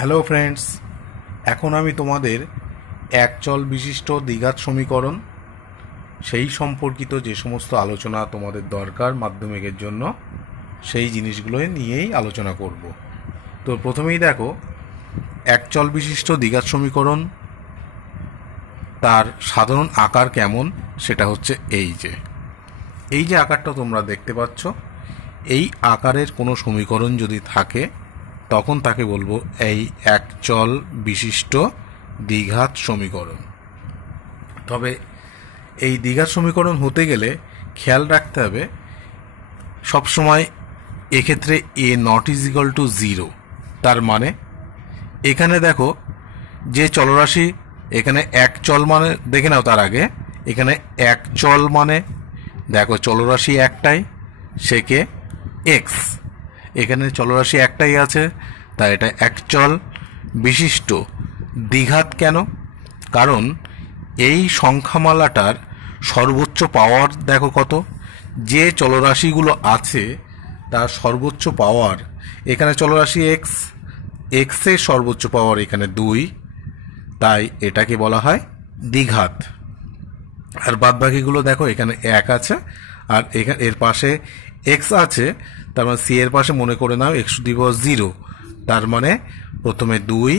Hello friends, এখন আমি তোমাদের এক চল বিশিষ্ট দ্বিঘাত সমীকরণ সেই সম্পর্কিত যে সমস্ত আলোচনা তোমাদের দরকার মাধ্যমিকের জন্য সেই জিনিসগুলো নিয়েই আলোচনা করব। তো প্রথমেই দেখো, এক চল বিশিষ্ট দ্বিঘাত সমীকরণ তার সাধারণ আকার কেমন সেটা হচ্ছে এই যে আকারটা তোমরা দেখতে পাচ্ছ, এই আকারের কোনো সমীকরণ যদি থাকে তখন তাকে বলবো এই এক চল বিশিষ্ট দ্বিঘাত সমীকরণ। তবে এই দ্বিঘাত সমীকরণ হতে গেলে খেয়াল রাখতে হবে সবসময় এক্ষেত্রে A naught is equal to zero. তার মানে এখানে দেখো যে চলরাশি, এখানে এক চল মানে দেখে নাও, তার আগে এখানে এক চল মানে দেখো চলরাশি একটাই, সেকে এক্স, এখানে চলরাশি একটাই আছে, তাই এটা এক চল বিশিষ্ট দ্বিঘাত। কেন? কারণ এই সংখ্যামালাটার সর্বোচ্চ পাওয়ার দেখো কত, যে চলরাশিগুলো আছে তার সর্বোচ্চ পাওয়ার, এখানে চলরাশি এক্স, এক্সের সর্বোচ্চ পাওয়ার এখানে 2, তাই এটাকে বলা হয় দ্বিঘাত। আর বাদ বাকিগুলো দেখো, এখানে এক আছে আর এখানে এর পাশে এক্স আছে, তার মানে সি এর পাশে মনে করে নাও এক্স টু দি পাওয়ার 0, তার মানে প্রথমে 2,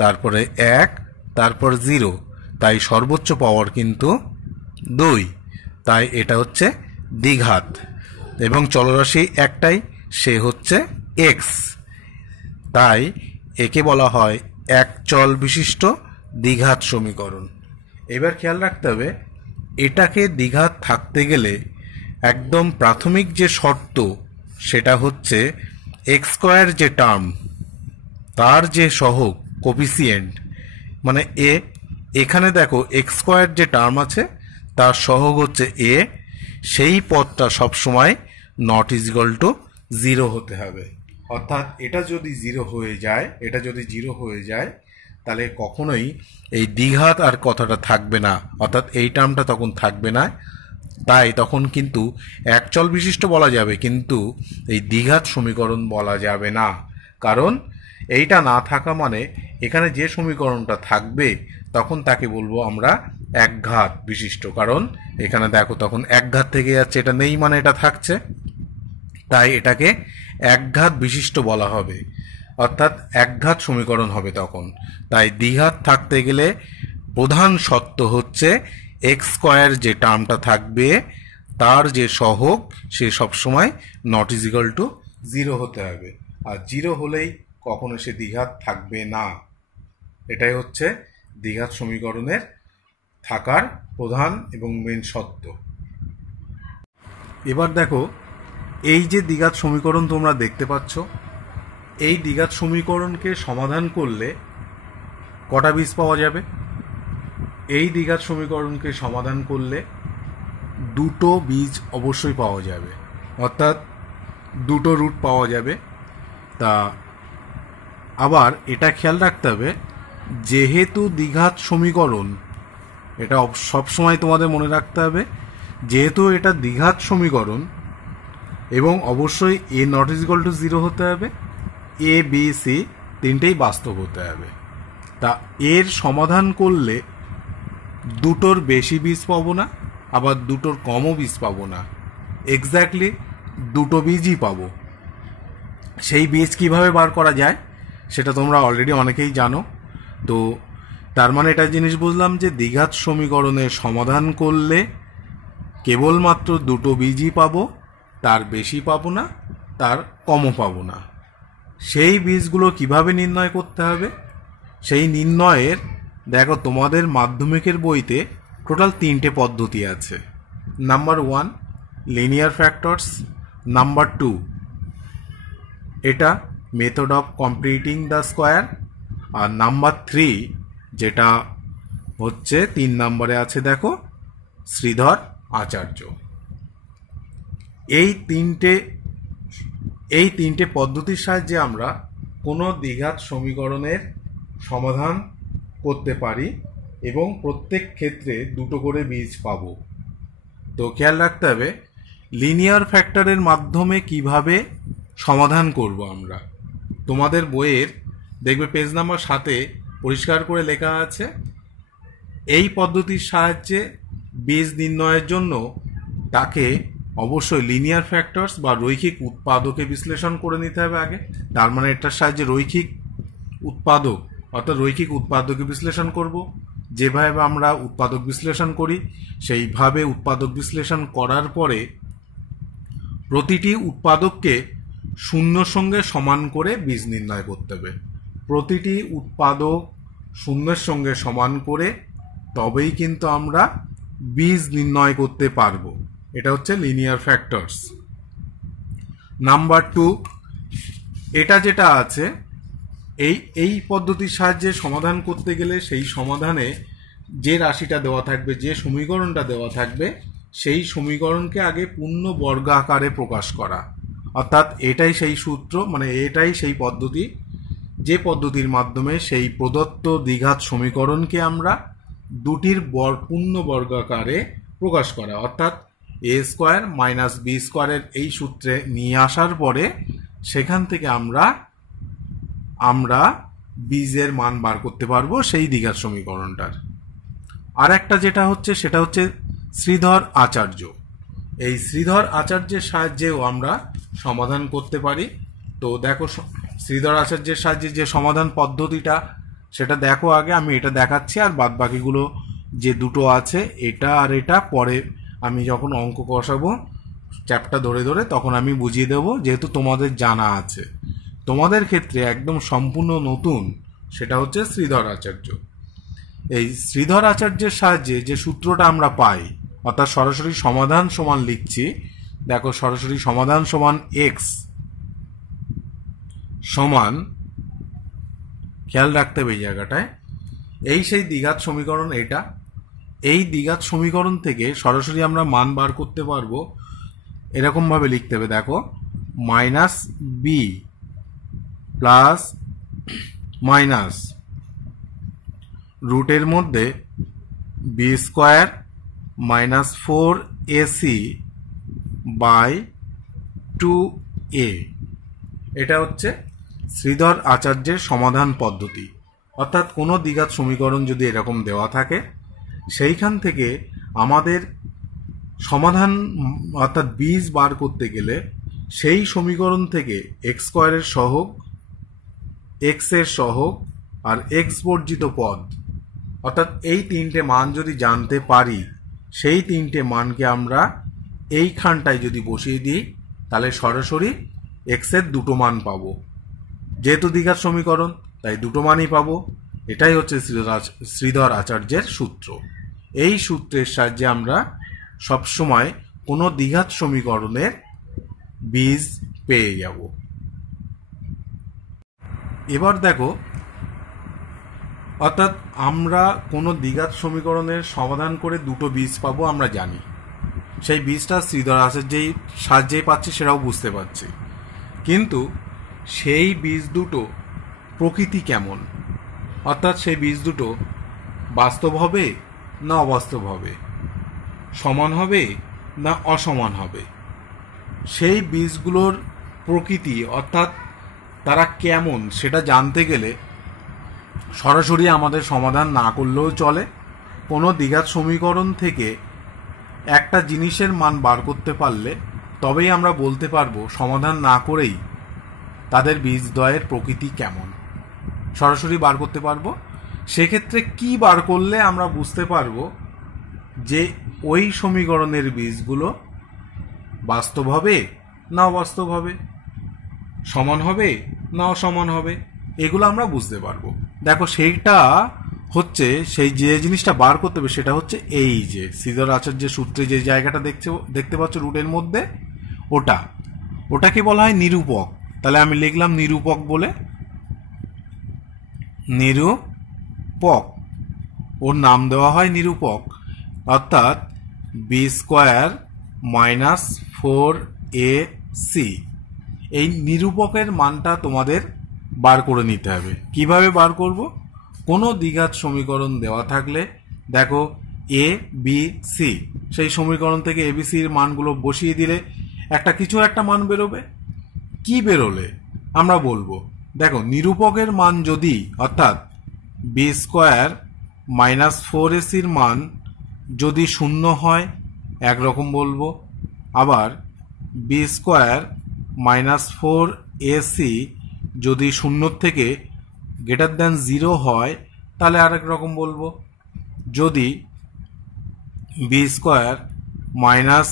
তারপরে 1, তারপর 0, তাই সর্বোচ্চ পাওয়ার কিন্তু 2, তাই এটা হচ্ছে দ্বিঘাত। এবং চলরাশি একটাই, সে হচ্ছে এক্স, তাই একে বলা হয় এক চল বিশিষ্ট দ্বিঘাত সমীকরণ। এবার খেয়াল রাখতে হবে, এটাকে দ্বিঘাত থাকতে গেলে একদম প্রাথমিক যে শর্ত সেটা হচ্ছে এক্স স্কোয়ার যে টার্ম, তার যে সহগ কোফিসিয়েন্ট, মানে এ, এখানে দেখো এক্স স্কোয়ার যে টার্ম আছে তার সহগ হচ্ছে এ, সেই পদটা সবসময় নট ইজ ইকুয়াল টু 0 হতে হবে। অর্থাৎ এটা যদি 0 হয়ে যায় তাহলে কখনোই এই দ্বিঘাত আর কথাটা থাকবে না, অর্থাৎ এই টার্মটা তখন থাকবে না। তাই তখন কিন্তু এক চল বিশিষ্ট বলা যাবে, কিন্তু এই দ্বিঘাত সমীকরণ বলা যাবে না। কারণ এইটা না থাকা মানে এখানে যে সমীকরণটা থাকবে তখন তাকে বলবো আমরা একঘাত বিশিষ্ট। কারণ এখানে দেখো তখন একঘাত থেকে যাচ্ছে, এটা নেই মানে এটা থাকছে, তাই এটাকে একঘাত বিশিষ্ট বলা হবে, অর্থাৎ একঘাত সমীকরণ হবে তখন। তাই দ্বিঘাত থাকতে গেলে প্রধান শর্ত হচ্ছে এক্স স্কোয়ার যে টার্মটা থাকবে তার যে সহগ সে সবসময় নট ইজ ইকুয়াল টু 0 হতে হবে, আর 0 হলেই কখনো সে দ্বিঘাত থাকবে না। এটাই হচ্ছে দ্বিঘাত সমীকরণের থাকার প্রধান এবং মেন শর্ত। এবার দেখো, এই যে দ্বিঘাত সমীকরণ তোমরা দেখতে পাচ্ছ, এই দ্বিঘাত সমীকরণকে সমাধান করলে কটা বীজ পাওয়া যাবে? এই দ্বিঘাত সমীকরণকে সমাধান করলে দুটো বীজ অবশ্যই পাওয়া যাবে, অর্থাৎ দুটো রুট পাওয়া যাবে। তা আবার এটা খেয়াল রাখতে হবে, যেহেতু দ্বিঘাত সমীকরণ, এটা সবসময় তোমাদের মনে রাখতে হবে, যেহেতু এটা দ্বিঘাত সমীকরণ এবং অবশ্যই এ নট ইজ ইকুয়াল টু 0 হতে হবে, এ বি সি তিনটেই বাস্তব হতে হবে। তা এর সমাধান করলে দুটোর বেশি বীজ পাবো না, আবার দুটোর কমও বীজ পাবো না, এক্স্যাক্টলি দুটো বীজই পাবো। সেই বীজ কিভাবে বার করা যায় সেটা তোমরা অলরেডি অনেকেই জানো। তো তার মানে এটা জিনিস বুঝলাম যে দ্বিঘাত সমীকরণের সমাধান করলে কেবলমাত্র দুটো বীজই পাবো, তার বেশি পাবো না, তার কমও পাবো না। সেই বীজগুলো কিভাবে নির্ণয় করতে হবে, সেই নির্ণয়ের দেখো তোমাদের মাধ্যমিকের বইতে টোটাল 3টে পদ্ধতি আছে। নাম্বার 1 লিনিয়ার ফ্যাক্টরস, নাম্বার 2 এটা method of completing the square, আর নাম্বার 3 যেটা হচ্ছে 3 নম্বরে আছে দেখো শ্রীধর আচার্য। এই তিনটে পদ্ধতির সাহায্যে আমরা কোনো দ্বিঘাত সমীকরণের সমাধান করতে পারি এবং প্রত্যেক ক্ষেত্রে দুটো করে বীজ পাবো। তো খেয়াল রাখতে হবে লিনিয়ার ফ্যাক্টরের মাধ্যমে কিভাবে সমাধান করব আমরা। তোমাদের বইয়ের দেখবে পেজ নাম্বার 7-এ পরিষ্কার করে লেখা আছে, এই পদ্ধতির সাহায্যে বীজ নির্ণয়ের জন্য তাকে অবশ্যই লিনিয়ার ফ্যাক্টরস বা রৈখিক উৎপাদকে বিশ্লেষণ করে নিতে হবে আগে। তার মানে এটার সাহায্যে রৈখিক উৎপাদক অর্থাৎ রৈখিক উৎপাদকে বিশ্লেষণ করব। যেভাবে আমরা উৎপাদক বিশ্লেষণ করি সেইভাবে উৎপাদক বিশ্লেষণ করার পরে প্রতিটি উৎপাদককে শূন্যর সঙ্গে সমান করে বীজ নির্ণয় করতে হবে। প্রতিটি উৎপাদক শূন্যের সঙ্গে সমান করে তবেই কিন্তু আমরা বীজ নির্ণয় করতে পারবো। এটা হচ্ছে লিনিয়ার ফ্যাক্টরস। নাম্বার 2, এটা যেটা আছে এই পদ্ধতির সাহায্যে সমাধান করতে গেলে সেই সমাধানে যে রাশিটা দেওয়া থাকবে, যে সমীকরণটা দেওয়া থাকবে, সেই সমীকরণকে আগে পূর্ণ বর্গ আকারে প্রকাশ করা। অর্থাৎ এটাই সেই সূত্র, মানে এটাই সেই পদ্ধতি যে পদ্ধতির মাধ্যমে সেই প্রদত্ত দ্বিঘাত সমীকরণকে আমরা দুটির পূর্ণ বর্গ আকারে প্রকাশ করা। অর্থাৎ a স্কোয়ার মাইনাস বি স্কোয়ারের এই সূত্রে নিয়ে আসার পরে সেখান থেকে আমরা বীজের মান বার করতে পারবো সেই দ্বিঘাত সমীকরণটার। আর একটা যেটা হচ্ছে সেটা হচ্ছে শ্রীধর আচার্য। এই শ্রীধর আচার্যের সাহায্যেও আমরা সমাধান করতে পারি। তো দেখো শ্রীধর আচার্যের সাহায্যে যে সমাধান পদ্ধতিটা সেটা দেখো আগে, আমি এটা দেখাচ্ছি, আর বাদ বাকিগুলো যে দুটো আছে এটা আর এটা পরে আমি যখন অঙ্ক কষাবো চ্যাপ্টার ধরে ধরে তখন আমি বুঝিয়ে দেবো, যেহেতু তোমাদের জানা আছে। তোমাদের ক্ষেত্রে একদম সম্পূর্ণ নতুন সেটা হচ্ছে শ্রীধর আচার্য। এই শ্রীধর আচার্যের সাহায্যে যে সূত্রটা আমরা পাই, অর্থাৎ সরাসরি সমাধান সমান লিখছি, দেখো সরাসরি সমাধান সমান এক্স সমান, খেয়াল রাখতে হবে এই জায়গাটায়, এই সেই দ্বিঘাত সমীকরণ। এটা এই দ্বিঘাত সমীকরণ থেকে সরাসরি আমরা মান বার করতে পারবো। এরকম ভাবে লিখতে হবে, দেখো মাইনাস বি প্লাস মাইনাস রুটের মধ্যে B square minus 4ac by 2a। এটা হচ্ছে শ্রীধর আচার্যের সমাধান পদ্ধতি। অর্থাৎ কোনো দ্বিঘাত সমীকরণ যদি এরকম দেওয়া থাকে সেইখান থেকে আমাদের সমাধান অর্থাৎ বীজ বার করতে গেলে সেই সমীকরণ থেকে এক্স স্কোয়ারের সহগ, এক্স এর সহগ আর এক্স বর্জিত পদ, অর্থাৎ এই তিনটে মান যদি জানতে পারি, সেই তিনটে মানকে আমরা এইখানটায় যদি বসিয়ে দিই তাহলে সরাসরি এক্স এর দুটো মান পাবো। যেহেতু দ্বিঘাত সমীকরণ তাই দুটো মানই পাবো। এটাই হচ্ছে শ্রীধর আচার্যের সূত্র। এই সূত্রের সাহায্যে আমরা সবসময় কোনো দ্বিঘাত সমীকরণের বীজ পেয়ে যাব। এবার দেখো, অর্থাৎ আমরা কোনো দ্বিঘাত সমীকরণের সমাধান করে দুটো বীজ পাবো আমরা জানি। সেই বীজটা শ্রীধর আচার্যের সাহায্যেই পাচ্ছি সেটাও বুঝতে পারছি, কিন্তু সেই বীজ দুটো প্রকৃতি কেমন, অর্থাৎ সেই বীজ দুটো বাস্তব হবে না অবাস্তব হবে, সমান হবে না অসমান হবে, সেই বীজগুলোর প্রকৃতি অর্থাৎ তারা কেমন সেটা জানতে গেলে সরাসরি আমাদের সমাধান না করলেও চলে। কোনো দ্বিঘাত সমীকরণ থেকে একটা জিনিসের মান বার করতে পারলে তবেই আমরা বলতে পারবো সমাধান না করেই তাদের বীজদ্বয়ের প্রকৃতি কেমন সরাসরি বার করতে পারবো। সেক্ষেত্রে কি বার করলে আমরা বুঝতে পারবো যে ওই সমীকরণের বীজগুলো বাস্তব হবে না অবাস্তব হবে, সমান হবে না অসমান হবে, এগুলো আমরা বুঝতে পারবো। দেখো সেইটা হচ্ছে সেই যে জিনিসটা বার করতে হবে সেটা হচ্ছে এই যে শ্রীধর আচার্যের সূত্রে যে জায়গাটা দেখতে পাচ্ছ রুটের মধ্যে, ওটাকে বলা হয় নিরূপক। তাহলে আমি লিখলাম নিরূপক বলে, নিরূপক, ওর নাম দেওয়া হয় নিরূপক। অর্থাৎ বি স্কোয়ার মাইনাস 4ac, এই নিরূপকের মানটা তোমাদের বার করে নিতে হবে। কিভাবে বার করব? কোনো দ্বিঘাত সমীকরণ দেওয়া থাকলে দেখো এ বি সি, সেই সমীকরণ থেকে এ বি সির মানগুলো বসিয়ে দিলে একটা মান বেরোবে। কি বেরোলে আমরা বলবো দেখো নিরূপকের মান যদি অর্থাৎ বি স্কোয়ার মাইনাস 4ac মান যদি শূন্য হয় একরকম বলবো, আবার বি স্কোয়ার মাইনাস 4ac যদি শূন্যর থেকে গ্রেটার দ্যান 0 হয় তাহলে আরেক রকম বলবো। যদি b square minus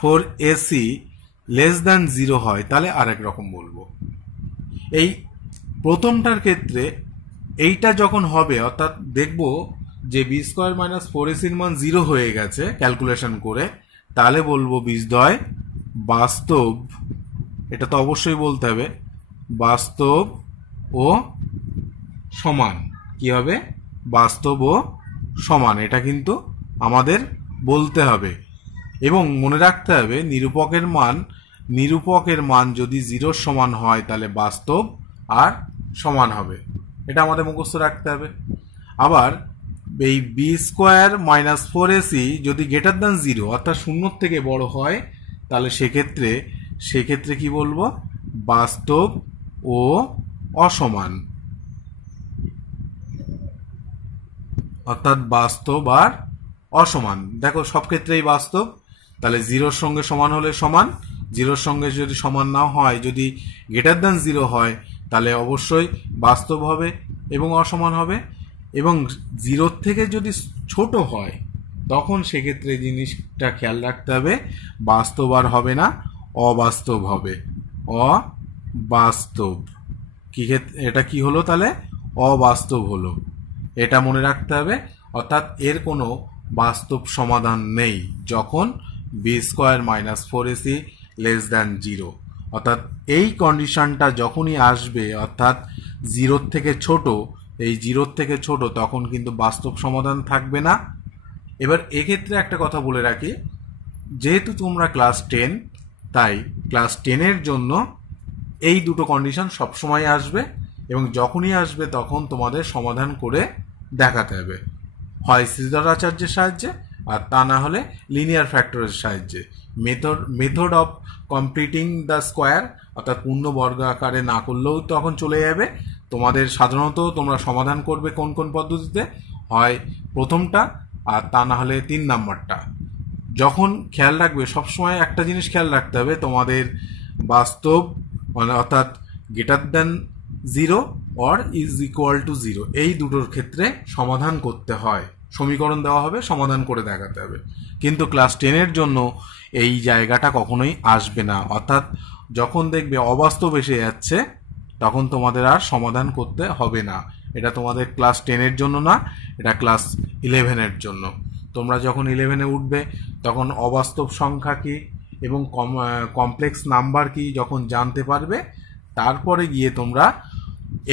4ac less than 0 হয় তাহলে আরেক রকম বলবো। এই প্রথমটার ক্ষেত্রে এইটা যখন হবে অর্থাৎ দেখব যে বি স্কোয়ার মাইনাস 4ac মান 0 হয়ে গেছে ক্যালকুলেশন করে, তাহলে বলবো বীজদ্বয় বাস্তব, এটা তো অবশ্যই বলতে হবে, বাস্তব ও সমান। কি হবে? বাস্তব ও সমান, এটা কিন্তু আমাদের বলতে হবে। এবং মনে রাখতে হবে নিরূপকের মান যদি 0 সমান হয় তাহলে বাস্তব আর সমান হবে, এটা আমাদের মুখস্থ রাখতে হবে। আবার এই বি স্কোয়ার মাইনাস 4ac যদি গ্রেটার দ্যান 0 অর্থাৎ শূন্যর থেকে বড় হয় তাহলে সেক্ষেত্রে কি বলবো? বাস্তব ও অসমান, অর্থাৎ বাস্তব আর অসমান। দেখো সব ক্ষেত্রেই বাস্তব, তাহলে 0-র সঙ্গে সমান হলে সমান, 0-র সঙ্গে যদি সমান না হয়, যদি গ্রেটার দ্যান 0 হয় তাহলে অবশ্যই বাস্তব হবে এবং অসমান হবে। এবং 0-র থেকে যদি ছোট হয় তখন সেক্ষেত্রে জিনিসটা খেয়াল রাখতে হবে, বাস্তব আর হবে না, অবাস্তব হবে। অবাস্তব এটা কি হলো? তাহলে অবাস্তব হলো, এটা মনে রাখতে হবে। অর্থাৎ এর কোনো বাস্তব সমাধান নেই যখন b square minus 4ac less than 0, অর্থাৎ এই কন্ডিশনটা যখনই আসবে অর্থাৎ 0-র থেকে ছোট, এই 0-র থেকে ছোট, তখন কিন্তু বাস্তব সমাধান থাকবে না। এবার এক্ষেত্রে একটা কথা বলে রাখি, যেহেতু তোমরা ক্লাস 10, তাই ক্লাস 10-এর জন্য এই দুটো কন্ডিশন সবসময় আসবে এবং যখনই আসবে তখন তোমাদের সমাধান করে দেখাতে হবে, হয় শ্রীধর আচার্যের সাহায্যে আর তা না হলে লিনিয়ার ফ্যাক্টরের সাহায্যে। Method of completing the square অর্থাৎ পূর্ণবর্গ আকারে না করলেও তখন চলে যাবে। তোমাদের সাধারণত তোমরা সমাধান করবে কোন কোন পদ্ধতিতে, হয় প্রথমটা আর তা না হলে 3 নাম্বারটা। যখন খেয়াল রাখবে, সবসময় একটা জিনিস খেয়াল রাখতে হবে, তোমাদের বাস্তব মানে অর্থাৎ greater than 0 or is equal two 0 এই দুটোর ক্ষেত্রে সমাধান করতে হয়। সমীকরণ দেওয়া হবে, সমাধান করে দেখাতে হবে। কিন্তু ক্লাস 10-এর জন্য এই জায়গাটা কখনোই আসবে না, অর্থাৎ যখন দেখবে অবাস্তব এসে যাচ্ছে তখন তোমাদের আর সমাধান করতে হবে না। এটা তোমাদের ক্লাস 10-এর জন্য না, এটা ক্লাস 11-এর জন্য। তোমরা যখন 11-এ উঠবে তখন অবাস্তব সংখ্যা কি এবং কমপ্লেক্স নাম্বার কি যখন জানতে পারবে, তারপরে গিয়ে তোমরা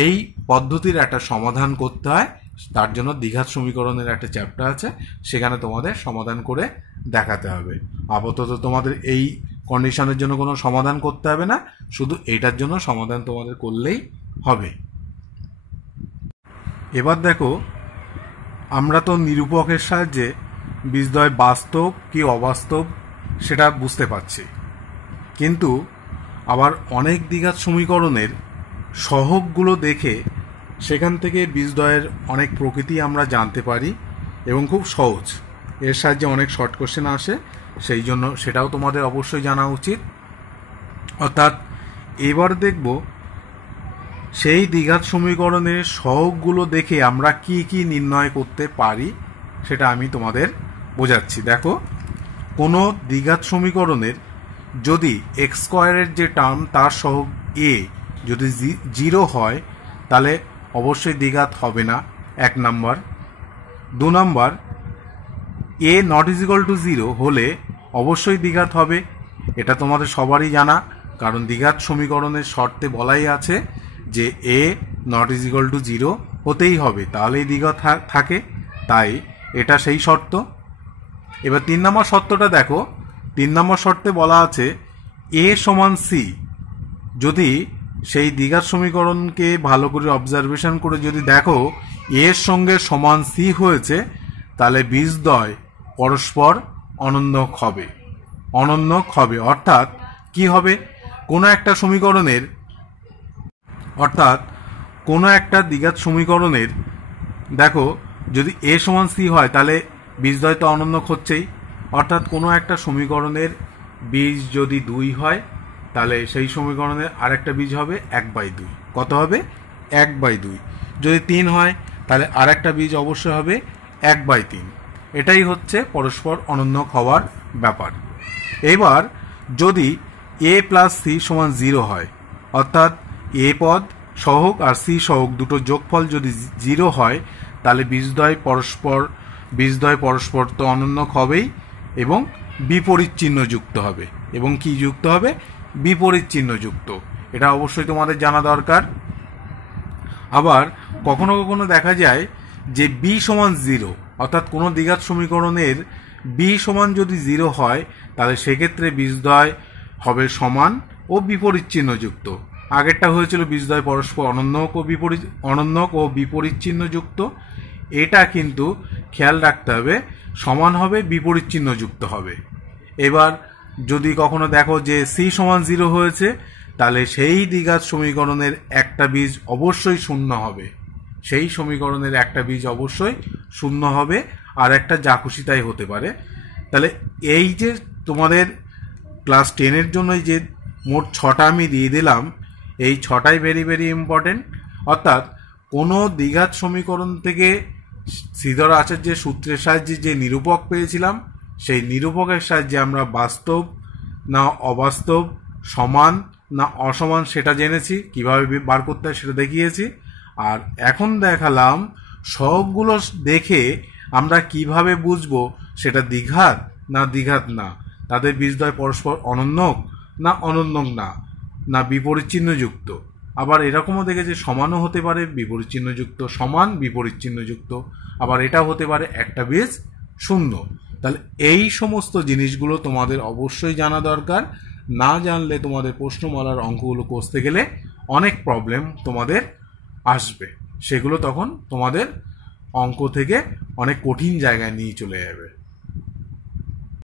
এই পদ্ধতির একটা সমাধান করতে হয়। তার জন্য দ্বিঘাত সমীকরণের একটা চ্যাপ্টার আছে, সেখানে তোমাদের সমাধান করে দেখাতে হবে। আপাতত তোমাদের এই কন্ডিশনের জন্য কোনো সমাধান করতে হবে না, শুধু এইটার জন্য সমাধান তোমাদের করলেই হবে। এবার দেখো, আমরা তো নিরূপকের সাহায্যে বীজদ্বয় বাস্তব কি অবাস্তব সেটা বুঝতে পারছি, কিন্তু আবার অনেক দ্বিঘাত সমীকরণের সহগগুলো দেখে সেখান থেকে বীজদ্বয়ের অনেক প্রকৃতি আমরা জানতে পারি এবং খুব সহজ, এর সাহায্যে অনেক শর্ট কোশ্চেন আসে, সেই জন্য সেটাও তোমাদের অবশ্যই জানা উচিত। অর্থাৎ এবার দেখব সেই দ্বিঘাত সমীকরণের সহগগুলো দেখে আমরা কি কি নির্ণয় করতে পারি সেটা আমি তোমাদের বোঝাচ্ছি। দেখো, কোনো দ্বিঘাত সমীকরণের যদি এক্স স্কোয়ারের যে টার্ম তার সহগ এ যদি 0 হয় তাহলে অবশ্যই দ্বিঘাত হবে না, 1 number. 2 number, A naught is equal two 0 হলে অবশ্যই দ্বিঘাত হবে, এটা তোমাদের সবারই জানা, কারণ দ্বিঘাত সমীকরণের শর্তে বলাই আছে যে এ নট ইজ ইকুয়াল টু 0 হতেই হবে, তাহলেই দ্বিঘাত থাকে, তাই এটা সেই শর্ত। এবার 3 নম্বর শর্তটা দেখো, 3 নম্বর শর্তে বলা আছে এ সমান সি। যদি সেই দ্বিঘাত সমীকরণকে ভালো করে অবজারভেশন করে যদি দেখো এর সঙ্গে সমান সি হয়েছে, তাহলে বীজদ্বয় পরস্পর অনন্যক হবে। অর্থাৎ কি হবে, কোনো একটা সমীকরণের অর্থাৎ কোনো একটা দ্বিঘাত সমীকরণের দেখো যদি এ সমান সি হয় তাহলে বীজদ্বয় তো অনন্যক হচ্ছেই। অর্থাৎ কোনো একটা সমীকরণের বীজ যদি 2 হয় তাহলে সেই সমীকরণের আরেকটা বীজ হবে 1/2। কত হবে? 1/2। যদি 3 হয় তাহলে আরেকটা বীজ অবশ্যই হবে 1/3। এটাই হচ্ছে পরস্পর অনন্যক হওয়ার ব্যাপার। এবার যদি a প্লাস সি সমান 0 হয়, অর্থাৎ এ পদ সহগ আর সি সহগ দুটো যোগফল যদি 0 হয় তাহলে বীজদ্বয় পরস্পর তো অনন্যক হবেই এবং বিপরীত চিহ্ন যুক্ত হবে। এবং কি যুক্ত হবে? বিপরীত চিহ্ন যুক্ত। এটা অবশ্যই তোমাদের জানা দরকার। আবার কখনো কখনো দেখা যায় যে বি সমান 0, অর্থাৎ কোনো দ্বিঘাত সমীকরণের বি সমান যদি 0 হয় তাহলে সেক্ষেত্রে বীজদ্বয় হবে সমান ও বিপরীত চিহ্ন যুক্ত। আগেরটা হয়েছিল বীজদ্বয় পরস্পর অনন্যক ও বিপরীত চিহ্ন যুক্ত। এটা কিন্তু খেয়াল রাখতে হবে, সমান হবে বিপরীত চিহ্ন যুক্ত হবে। এবার যদি কখনো দেখো যে সি সমান 0 হয়েছে তাহলে সেই দ্বিঘাত সমীকরণের একটা বীজ অবশ্যই শূন্য হবে। সেই সমীকরণের একটা বীজ অবশ্যই শূন্য হবে, আর একটা যা খুশি তাই হতে পারে। তাহলে এই যে তোমাদের ক্লাস 10-এর জন্য যে মোট 6টা আমি দিয়ে দিলাম, এই 6টাই ভেরি ভেরি ইম্পর্টেন্ট। অর্থাৎ কোনো দ্বিঘাত সমীকরণ থেকে শ্রীধর আচার্যের সূত্রের সাহায্যে যে নিরূপক পেয়েছিলাম, সেই নিরূপকের সাহায্যে আমরা বাস্তব না অবাস্তব, সমান না অসমান সেটা জেনেছি, কিভাবে বার করতে হয় সেটা দেখিয়েছি। আর এখন দেখালাম সবগুলো দেখে আমরা কিভাবে বুঝবো সেটা দ্বিঘাত না দ্বিঘাত না, তাদের বীজদ্বয় পরস্পর অনন্যক না অনন্যক না, না বিপরীত চিহ্ন যুক্ত। আবার এরকমও দেখেছি সমানও হতে পারে বিপরীত চিহ্ন যুক্ত, সমান বিপরীত চিহ্ন যুক্ত, আবার এটা হতে পারে একটা বীজ শূন্য। তাহলে এই সমস্ত জিনিসগুলো তোমাদের অবশ্যই জানা দরকার। না জানলে তোমাদের প্রশ্নমালার অঙ্কগুলো কষতে গেলে অনেক প্রবলেম তোমাদের আসবে, সেগুলো তখন তোমাদের অঙ্ক থেকে অনেক কঠিন জায়গায় নিয়ে চলে যাবে।